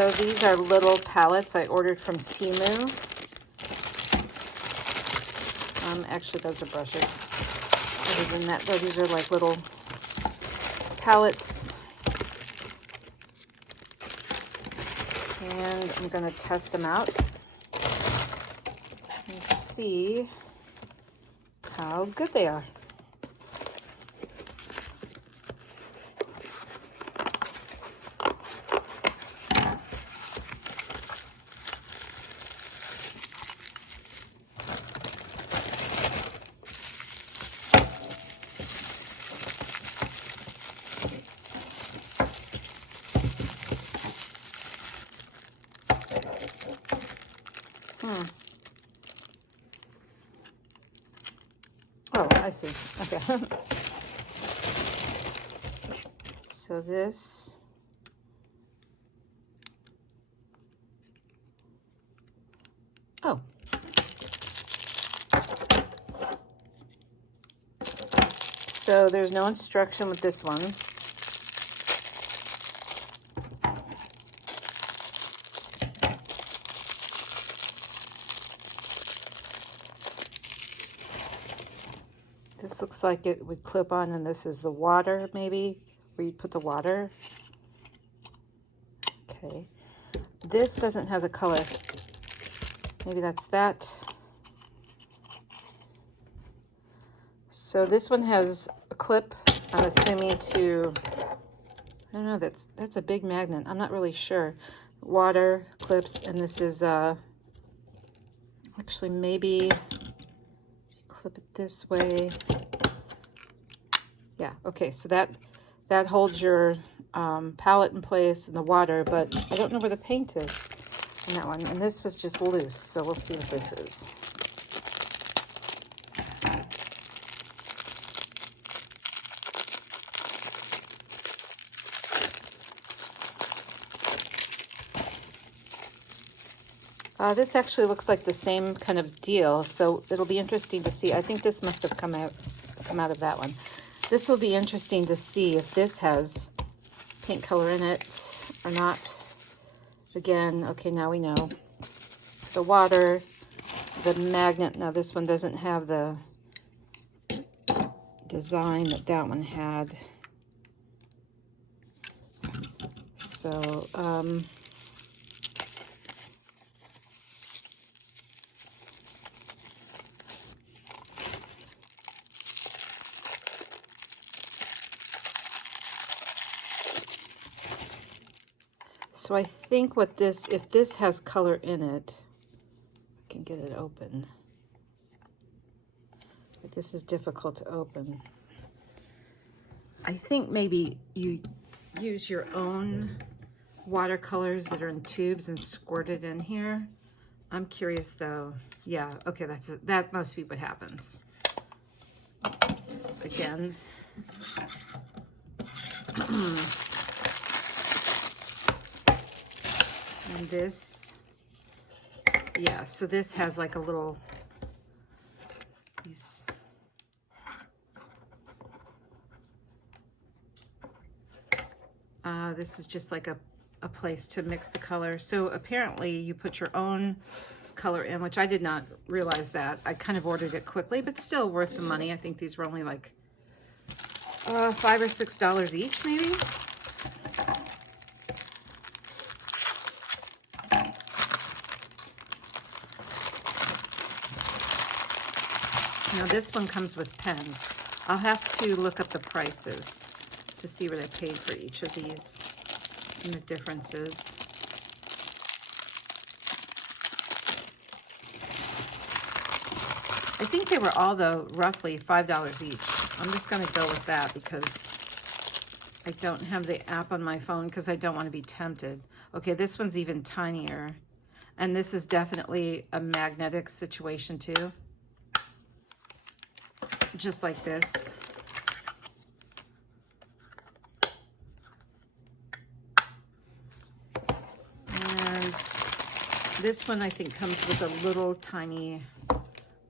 So these are little palettes I ordered from TEMU. Actually, those are brushes. Other than that, though, these are like little palettes. And I'm going to test them out and see how good they are. Oh, I see. Okay. So this, oh. So there's no instruction with this one. This looks like it would clip on, and this is the water, maybe, where you put the water. Okay. This doesn't have the color. Maybe that's that. So this one has a clip, I'm assuming to, I don't know, that's a big magnet. I'm not really sure. Water clips, and this is, actually maybe clip it this way. Yeah, okay, so that holds your palette in place in the water, but I don't know where the paint is in that one. And this was just loose, so we'll see what this is. This actually looks like the same kind of deal, so it'll be interesting to see. I think this must have come out of that one. This will be interesting to see if this has paint color in it or not. Again, okay, now we know. The water, the magnet. Now this one doesn't have the design that one had. So, so I think what this, if this has color in it, I can get it open. But this is difficult to open. I think maybe you use your own watercolors that are in tubes and squirt it in here. I'm curious though. Yeah, okay, that must be what happens. Again. And this, yeah, so this has like a little piece. This is just like a place to mix the color. So apparently you put your own color in, which I did not realize that. I kind of ordered it quickly, but still worth the money. I think these were only like $5 or $6 each, maybe. Now this one comes with pens. I'll have to look up the prices to see what I paid for each of these and the differences. I think they were all, though, roughly $5 each. I'm just going to go with that because I don't have the app on my phone because I don't want to be tempted. Okay, this one's even tinier. And this is definitely a magnetic situation too. Just like this. And this one I think comes with a little tiny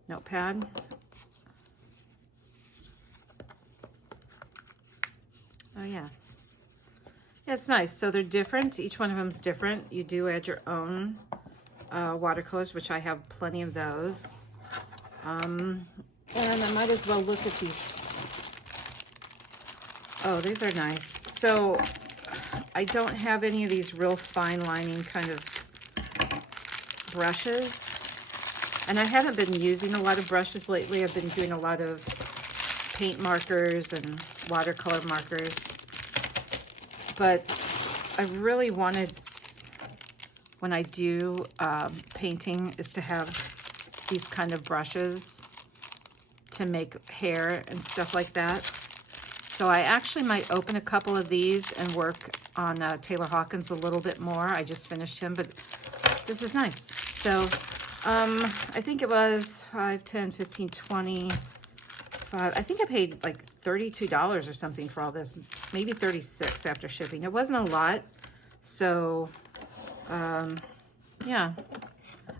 notepad. Oh yeah. Yeah, it's nice. So they're different. Each one of them is different. You do add your own watercolors, which I have plenty of those. And I might as well look at these. Oh, these are nice. So I don't have any of these real fine lining kind of brushes. And I haven't been using a lot of brushes lately. I've been doing a lot of paint markers and watercolor markers. But I really wanted, when I do painting, is to have these kind of brushes to make hair and stuff like that. So I actually might open a couple of these and work on Taylor Hawkins a little bit more. I just finished him, but this is nice. So I think it was 5, 10, 15, 20, 5. I think I paid like $32 or something for all this, maybe 36 after shipping. It wasn't a lot. So yeah,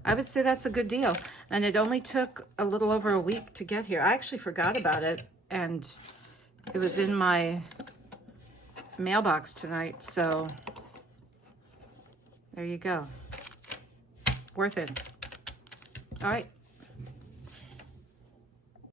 I would say that's a good deal. And it only took a little over a week to get here. I actually forgot about it, and it was in my mailbox tonight. So there you go. Worth it. All right.